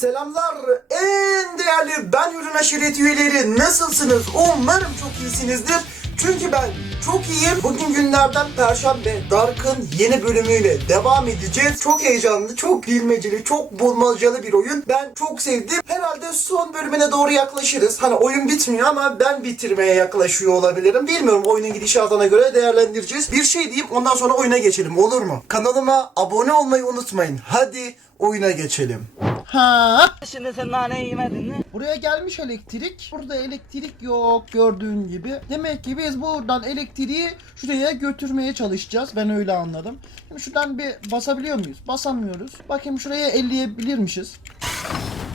Selamlar en değerli ben ürün aşireti üyeleri nasılsınız? Umarım çok iyisinizdir. Çünkü ben çok iyiyim. Bugün günlerden Perşembe Dark'ın yeni bölümüyle devam edeceğiz. Çok heyecanlı, çok bilmeceli, çok bulmacalı bir oyun. Ben çok sevdim. Herhalde son bölümüne doğru yaklaşırız. Hani oyun bitmiyor ama ben bitirmeye yaklaşıyor olabilirim. Bilmiyorum oyunun gidişatına göre değerlendireceğiz. Bir şey diyeyim ondan sonra oyuna geçelim olur mu? Kanalıma abone olmayı unutmayın. Hadi oyuna geçelim. Ha. Şimdi sen nane yemedin mi? Buraya gelmiş elektrik. Burada elektrik yok gördüğün gibi. Demek ki biz buradan elektriği şuraya götürmeye çalışacağız. Ben öyle anladım. Şimdi şuradan bir basabiliyor muyuz? Basamıyoruz. Bakayım şuraya elleyebilirmişiz.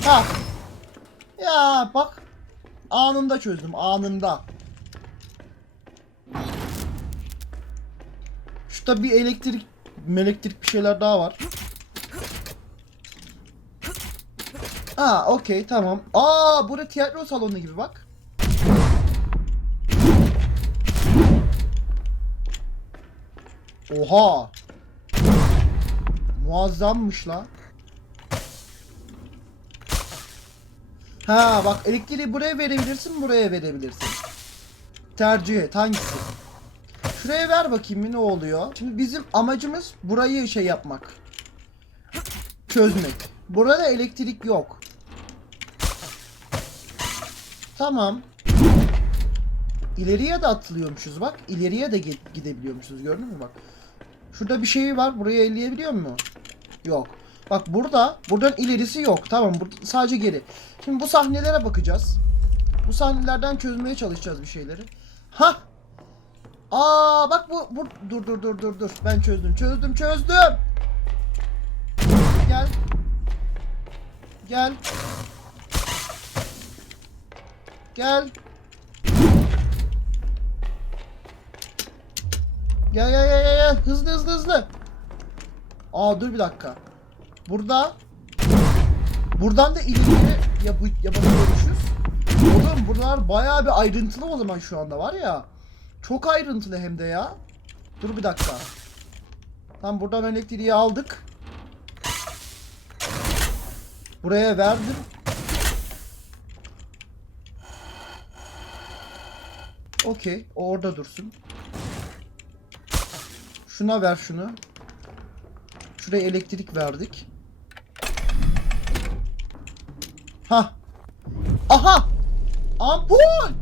Ha. Ya bak. Anında çözdüm. Anında. Şurada bir elektrik elektrik bir şeyler daha var. Aa okey tamam. Aa burada tiyatro salonu gibi bak. Oha. Muazzammış la. Ha bak elektriği buraya verebilirsin buraya verebilirsin. Tercih et hangisi? Şuraya ver bakayım ne oluyor. Şimdi bizim amacımız burayı şey yapmak. Çözmek. Burada elektrik yok. Tamam. İleriye de atılıyormuşuz bak. İleriye de gi- gidebiliyormuşuz gördün mü bak. Şurada bir şey var. Buraya elleyebiliyor mu? Yok. Bak burada. Buradan ilerisi yok. Tamam. Sadece geri. Şimdi bu sahnelere bakacağız. Bu sahnelerden çözmeye çalışacağız bir şeyleri. Ha. Aa bak bu, bu dur dur dur dur dur. Ben çözdüm. Çözdüm çözdüm. Gel. Gel. Gel. Gel gel gel gel. Hızlı hızlı hızlı. Aa dur bir dakika. Burada Buradan da ileri yap yapabiliyormuşuz. Oğlum buralar bayağı bir ayrıntılı o zaman şu anda var ya. Çok ayrıntılı hem de ya. Dur bir dakika. Tam buradan elektriği aldık. Buraya verdim. Okey. Orada dursun. Şuna ver şunu. Şuraya elektrik verdik. Ha. Aha. Ampul. Lan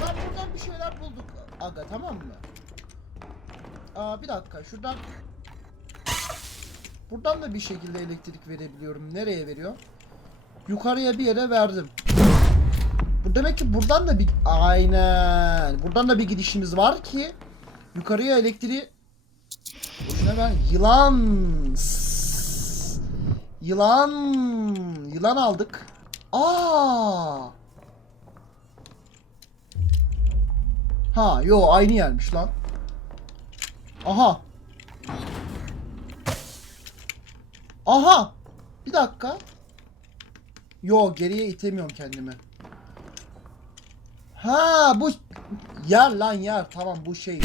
buradan bir şeyler bulduk. Aga tamam mı? Aa bir dakika şuradan Buradan da bir şekilde elektrik verebiliyorum. Nereye veriyor? Yukarıya bir yere verdim. Bu demek ki buradan da bir aynen. Buradan da bir gidişimiz var ki yukarıya elektriği Boşuna ver. Yılan. Yılan. Yılan aldık. Aa. Ha, yo aynı yermiş lan. Aha. Aha. Bir dakika. Yo geriye itemiyorum kendimi. Ha bu yer lan yer. Tamam bu şey.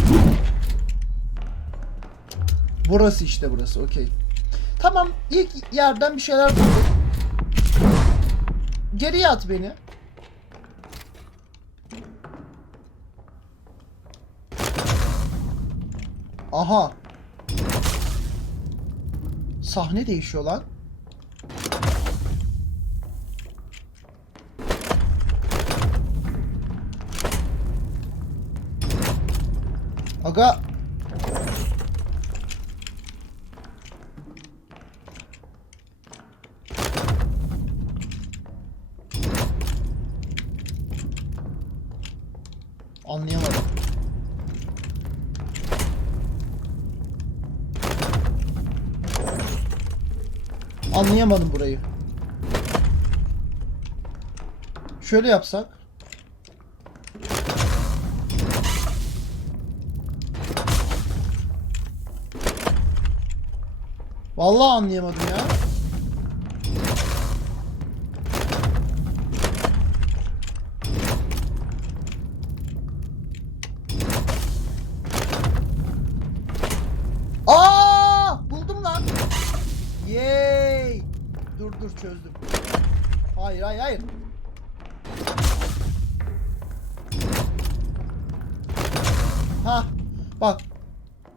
Burası işte burası. Okey. Tamam ilk yerden bir şeyler bulduk. Geriye at beni. Aha. Sahne değişiyor lan. Aga. Anlayamadım. Anlayamadım burayı. Şöyle yapsak. Vallahi anlayamadım ya.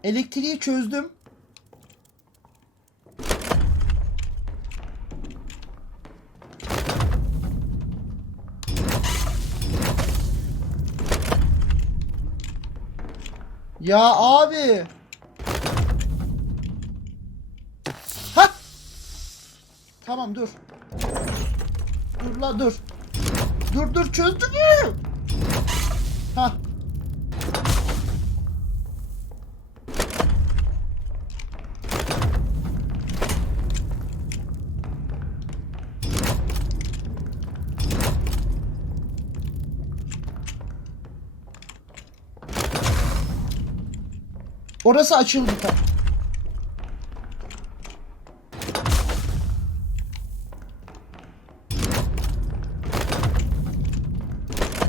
Elektriği çözdüm. Ya abi. Ha. Tamam dur. Dur la dur. Dur dur çözdüm? Ha. Orası açıldı tam.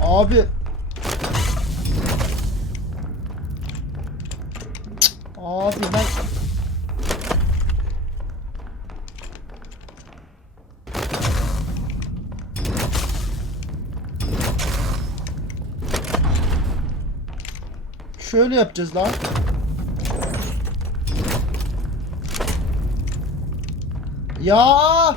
Abi. Abi ben Şöyle yapacağız lan. Ya!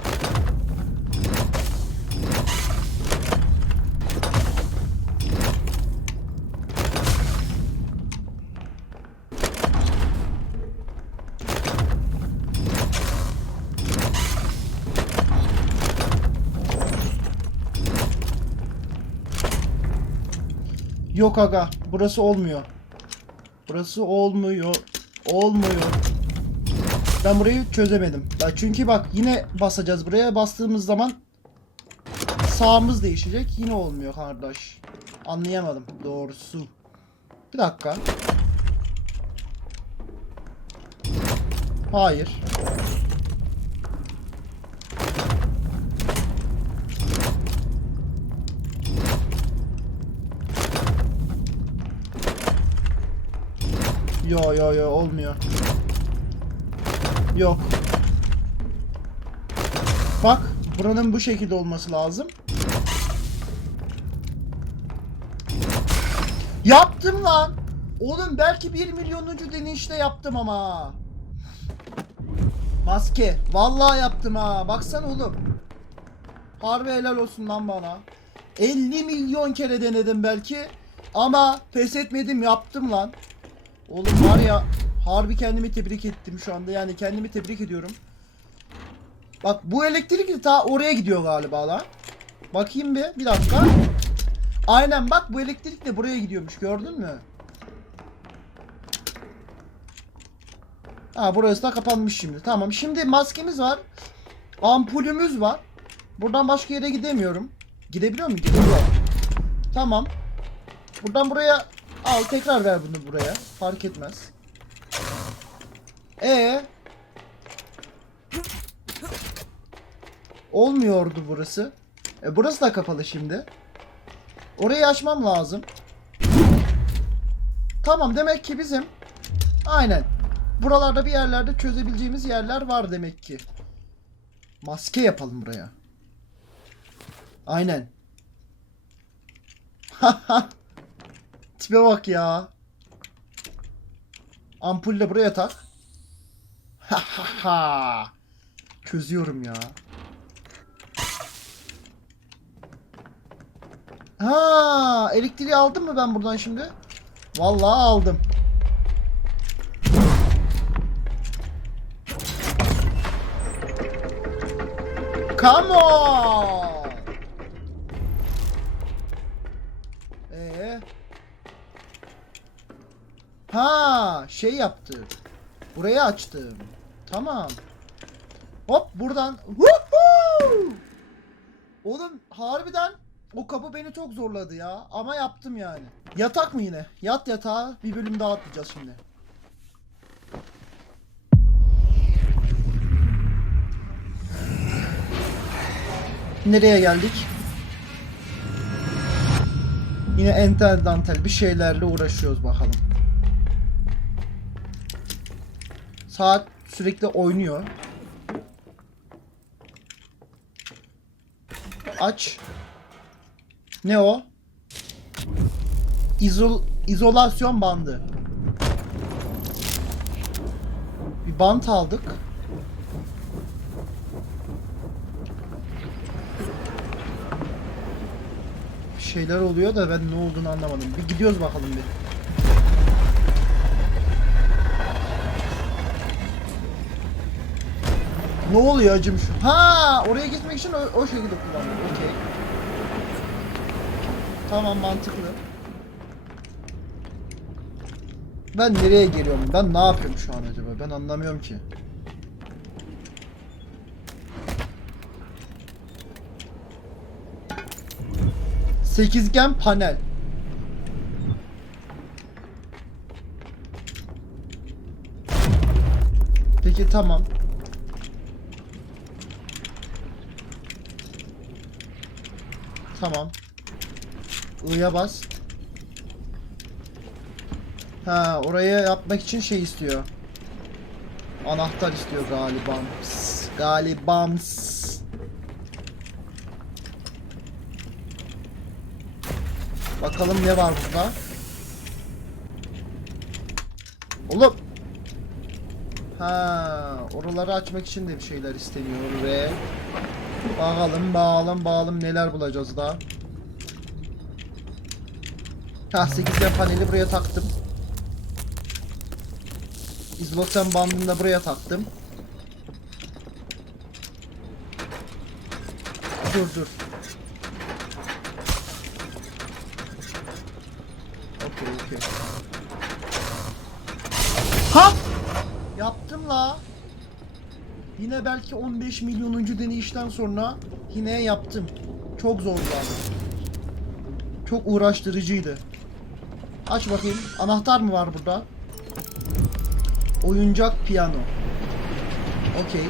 Yok aga, burası olmuyor. Burası olmuyor. Olmuyor. Ben burayı çözemedim. Ya çünkü bak yine basacağız buraya. Bastığımız zaman sağımız değişecek. Yine olmuyor kardeş. Anlayamadım doğrusu. Bir dakika. Hayır. Yo yo yo olmuyor. Yok. Bak buranın bu şekilde olması lazım. Yaptım lan. Oğlum belki 1 milyonuncu deneyişte yaptım ama. Maske. Vallahi yaptım ha. Baksana oğlum. Harbi helal olsun lan bana. 50 milyon kere denedim belki. Ama pes etmedim yaptım lan. Oğlum var ya harbi kendimi tebrik ettim şu anda. Yani kendimi tebrik ediyorum. Bak bu elektrik de ta oraya gidiyor galiba lan. Bakayım bir. Bir dakika. Aynen bak bu elektrik de buraya gidiyormuş. Gördün mü? Ha burası da kapanmış şimdi. Tamam. Şimdi maskemiz var. Ampulümüz var. Buradan başka yere gidemiyorum. Gidebiliyor muyum? Gidebiliyorum. Tamam. Buradan buraya al tekrar ver bunu buraya. Fark etmez. E Olmuyordu burası. E burası da kapalı şimdi. Orayı açmam lazım. Tamam demek ki bizim aynen buralarda bir yerlerde çözebileceğimiz yerler var demek ki. Maske yapalım buraya. Aynen. Tipe bak ya. Ampul de buraya tak. Ha. Çözüyorum ya. Ha, elektriği aldım mı ben buradan şimdi? Vallahi aldım. Come on. Ee? Ha, şey yaptı. Burayı açtım. Tamam. Hop buradan. Woohoo! Oğlum harbiden o kapı beni çok zorladı ya. Ama yaptım yani. Yatak mı yine? Yat yatağa bir bölüm daha atlayacağız şimdi. Nereye geldik? Yine entel dantel bir şeylerle uğraşıyoruz bakalım. Saat sürekli oynuyor. aç. Ne o? İzol izolasyon bandı. Bir bant aldık. Bir şeyler oluyor da ben ne olduğunu anlamadım. Bir gidiyoruz bakalım bir. Ne oluyor acım şu? Ha, oraya gitmek için o, o şekilde kullandım. Okey. Tamam mantıklı. Ben nereye geliyorum? Ben ne yapıyorum şu an acaba? Ben anlamıyorum ki. Sekizgen panel. Peki tamam. Tamam. I'ya bas. Ha, oraya yapmak için şey istiyor. Anahtar istiyor galibams. Galibams. Bakalım ne var burada. Oğlum. Ha, oraları açmak için de bir şeyler isteniyor ve bakalım bakalım bakalım neler bulacağız daha. Ha 8'den paneli buraya taktım. İzlasyon bandını da buraya taktım. Dur dur. Okey okey. Ha! Yine belki 15 milyonuncu deneyişten sonra yine yaptım. Çok zordu abi. Çok uğraştırıcıydı. Aç bakayım. Anahtar mı var burada? Oyuncak piyano. Okey.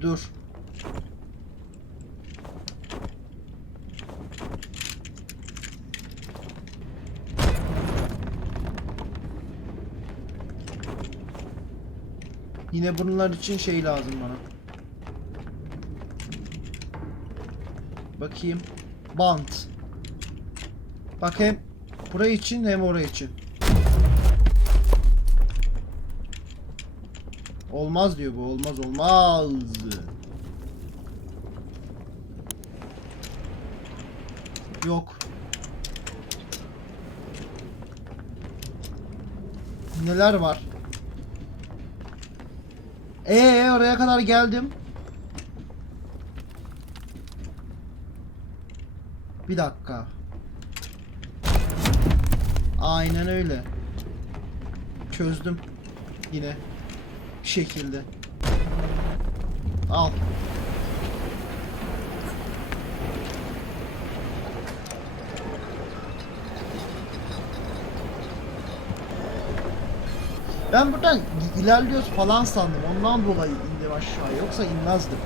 Dur. Yine bunlar için şey lazım bana. Bakayım. Bant. Bak hem buraya için hem oraya için. Olmaz diyor bu. Olmaz olmaz. Yok. Neler var? Ee oraya kadar geldim. Bir dakika. Aynen öyle. Çözdüm. Yine. Bir şekilde. Al. Ben buradan ilerliyoruz falan sandım. Ondan dolayı indim aşağı. Yoksa inmezdim.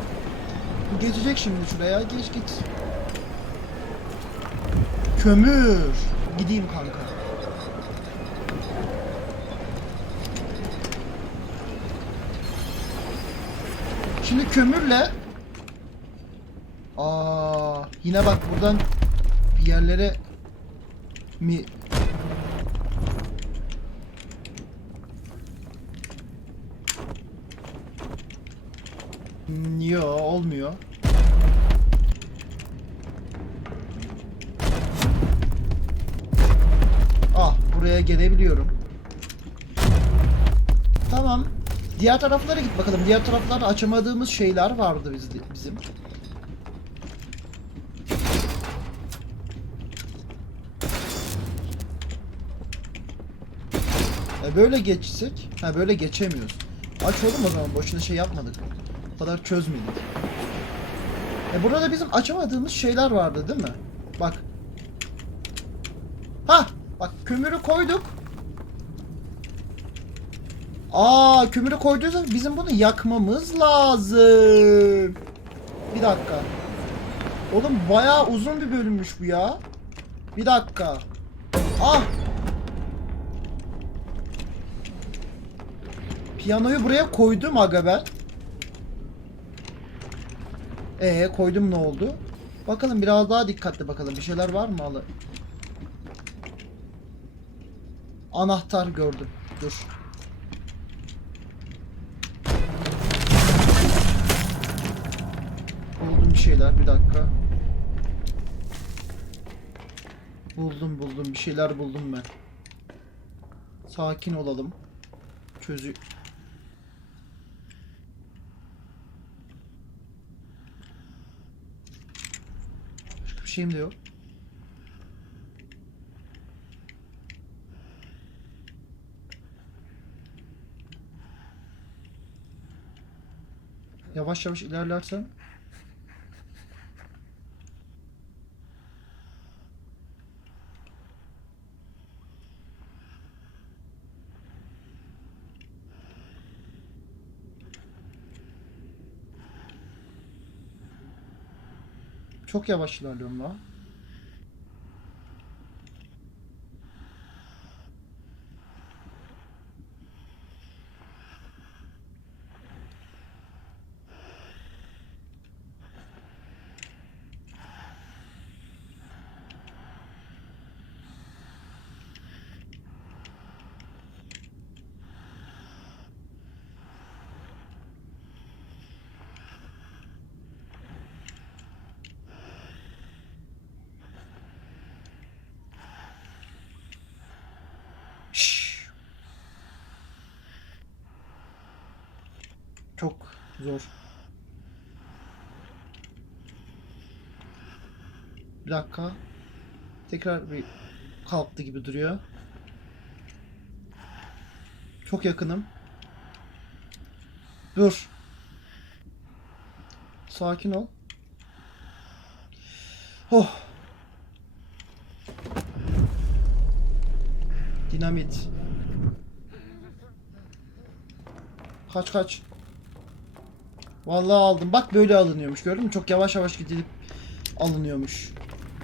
Geçecek şimdi şuraya. Geç git. Kömür. Gideyim kanka. Şimdi kömürle Aa, yine bak buradan bir yerlere mi Yo olmuyor. Ah buraya gelebiliyorum. Tamam. Diğer taraflara git bakalım. Diğer taraflarda açamadığımız şeyler vardı biz, bizim. E böyle geçsek, ha böyle geçemiyoruz. Aç oğlum o zaman boşuna şey yapmadık. Kadar çözmedik. E burada bizim açamadığımız şeyler vardı değil mi? Bak. Ha, bak kömürü koyduk. Aa kömürü koyduysak bizim bunu yakmamız lazım. Bir dakika. Oğlum bayağı uzun bir bölümmüş bu ya. Bir dakika. Ah. Piyanoyu buraya koydum aga ben. Ee koydum ne oldu? Bakalım biraz daha dikkatli bakalım. Bir şeyler var mı alı? Anahtar gördüm. Dur. Buldum bir şeyler. Bir dakika. Buldum buldum. Bir şeyler buldum ben. Sakin olalım. Çözü... şeyim de yok. Yavaş yavaş ilerlersen çok yavaş ilerliyorum la. Çok zor. Bir dakika. Tekrar bir kalktı gibi duruyor. Çok yakınım. Dur. Sakin ol. Oh. Dinamit. Kaç kaç. Vallahi aldım. Bak böyle alınıyormuş. Gördün mü? Çok yavaş yavaş gidilip alınıyormuş.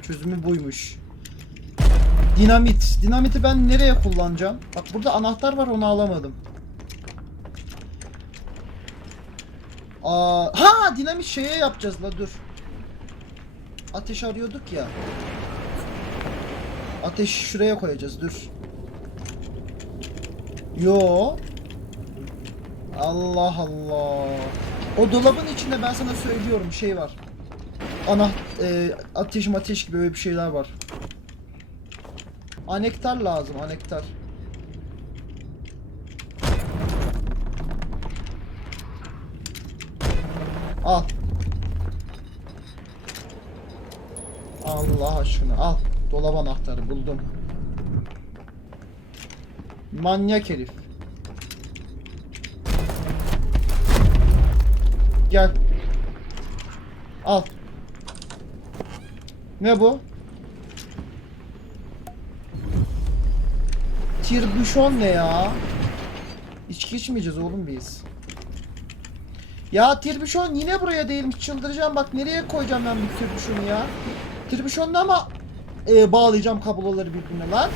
Çözümü buymuş. Dinamit. Dinamiti ben nereye kullanacağım? Bak burada anahtar var onu alamadım. Aa, ha dinamit şeye yapacağız la dur. Ateş arıyorduk ya. Ateş şuraya koyacağız dur. Yo. Allah Allah. O dolabın içinde ben sana söylüyorum şey var. Ana e, ateş ateş gibi öyle bir şeyler var. Anektar lazım anektar. Al. Allah aşkına al. Dolap anahtarı buldum. Manyak herif. Gel. Al. Ne bu? Tirbüşon ne ya? İçki içmeyeceğiz oğlum biz. Ya tirbüşon yine buraya değilmiş çıldıracağım bak nereye koyacağım ben bu tirbüşonu ya. Tirbüşonla ama e, bağlayacağım kabloları birbirine lan.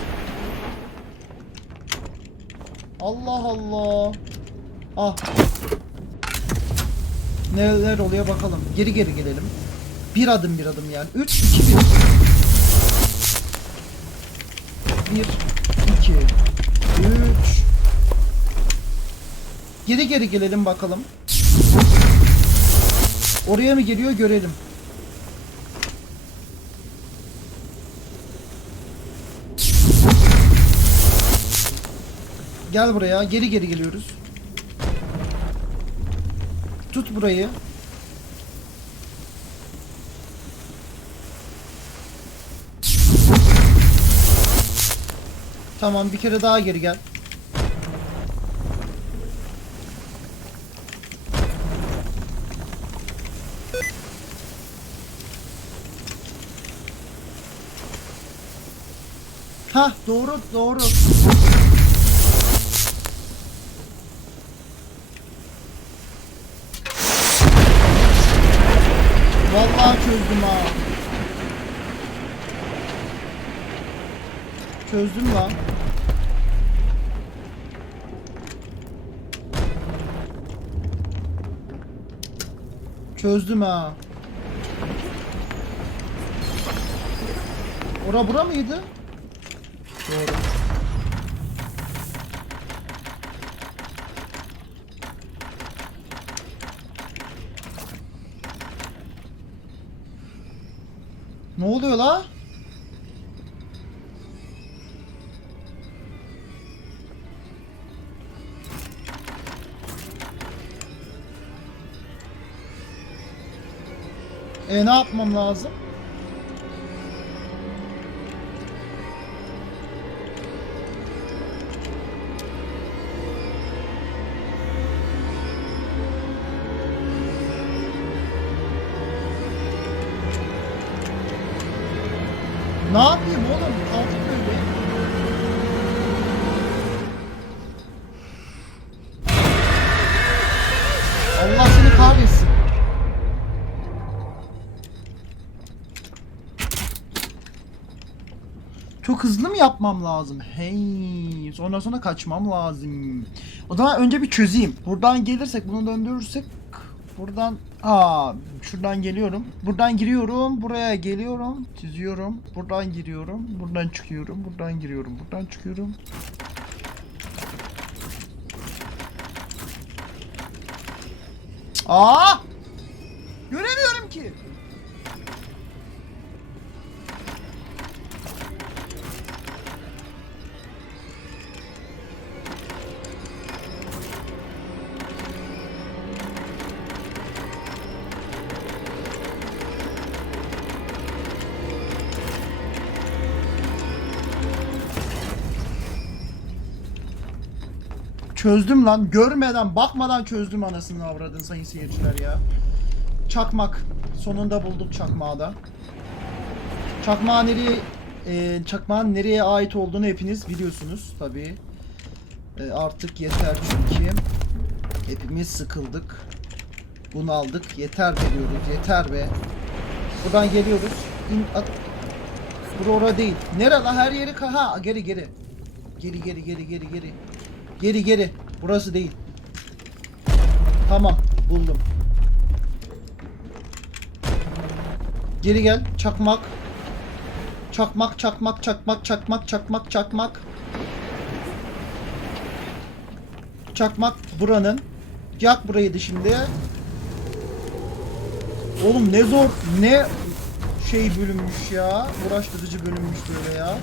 Allah Allah. Ah. Neler oluyor bakalım. Geri geri gelelim. Bir adım bir adım yani. 3 2 1. 1 2 3 Geri geri gelelim bakalım. Oraya mı geliyor görelim. Gel buraya. Geri geri geliyoruz. Tut burayı. Tamam bir kere daha geri gel. Ha doğru doğru. Vallahi çözdüm ha. Çözdüm lan. Çözdüm ha. Ora bura mıydı? Doğru. Ne oluyor la? E ne yapmam lazım? Mı yapmam lazım? Hey, sonra sonra kaçmam lazım. O zaman önce bir çözeyim. Buradan gelirsek, bunu döndürürsek buradan aa şuradan geliyorum. Buradan giriyorum, buraya geliyorum, çiziyorum. Buradan giriyorum, buradan çıkıyorum, buradan giriyorum, buradan çıkıyorum. Aa! Göremiyorum ki. Çözdüm lan. Görmeden, bakmadan çözdüm anasını avradın sayın seyirciler ya. Çakmak. Sonunda bulduk çakmağı da. Çakmağın nereye e, çakmağın nereye ait olduğunu hepiniz biliyorsunuz tabii. E, artık yeter çünkü. Hepimiz sıkıldık. Bunu aldık. Yeter veriyoruz. Yeter be. Buradan geliyoruz. İn, at. Bura ora değil. Nere la her yeri ha geri geri. Geri geri geri geri geri. Geri geri. Burası değil. Tamam. Buldum. Geri gel. Çakmak. Çakmak, çakmak, çakmak, çakmak, çakmak, çakmak. Çakmak buranın. Yak burayı da şimdi. Oğlum ne zor, ne şey bölünmüş ya. Uğraştırıcı bölünmüş böyle ya.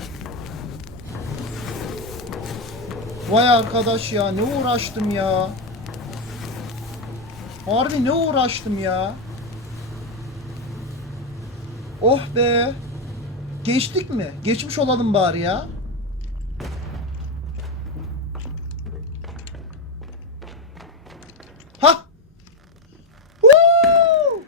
Vay arkadaş ya ne uğraştım ya. Harbi ne uğraştım ya. Oh be. Geçtik mi? Geçmiş olalım bari ya. Ha. Woo!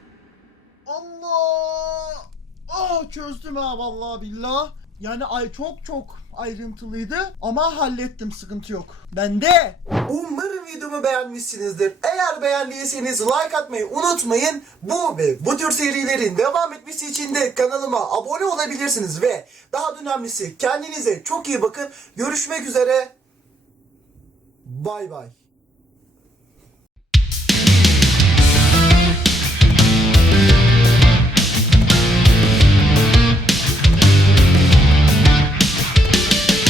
Allah! Ah çözdüm ha billah. Yani ay çok çok ayrıntılıydı ama hallettim sıkıntı yok. Bende. Umarım videomu beğenmişsinizdir. Eğer beğendiyseniz like atmayı unutmayın. Bu ve bu tür serilerin devam etmesi için de kanalıma abone olabilirsiniz ve daha da önemlisi kendinize çok iyi bakın. Görüşmek üzere. Bay bay.